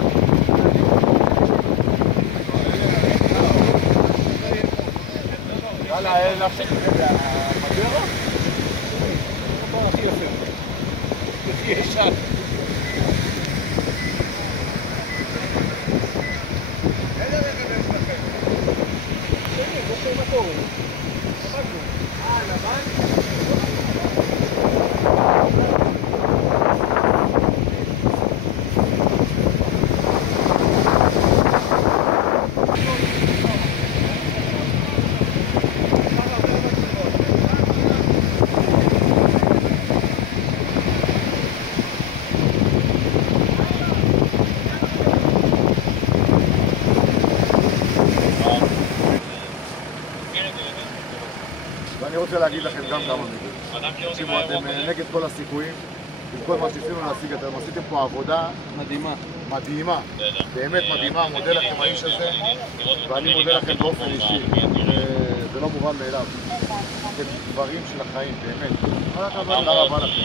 בהצלחה. יאללה, נפסיק את זה, המגרו? בוא נתחיל אפילו. לפי ישר. איזה רכב יש לכם? זה של מקורי. לבן? ואני רוצה להגיד לכם גם כמה מילים. תקשיבו, אתם נגד כל הסיכויים, עם כל מה שניסינו להשיג, אתם עשיתם פה עבודה מדהימה. מדהימה, באמת מדהימה, מודה לכם האיש הזה, ואני מודה לכם באופן אישי. זה לא מובן מאליו. אתם דברים של החיים, באמת. תודה רבה לכם.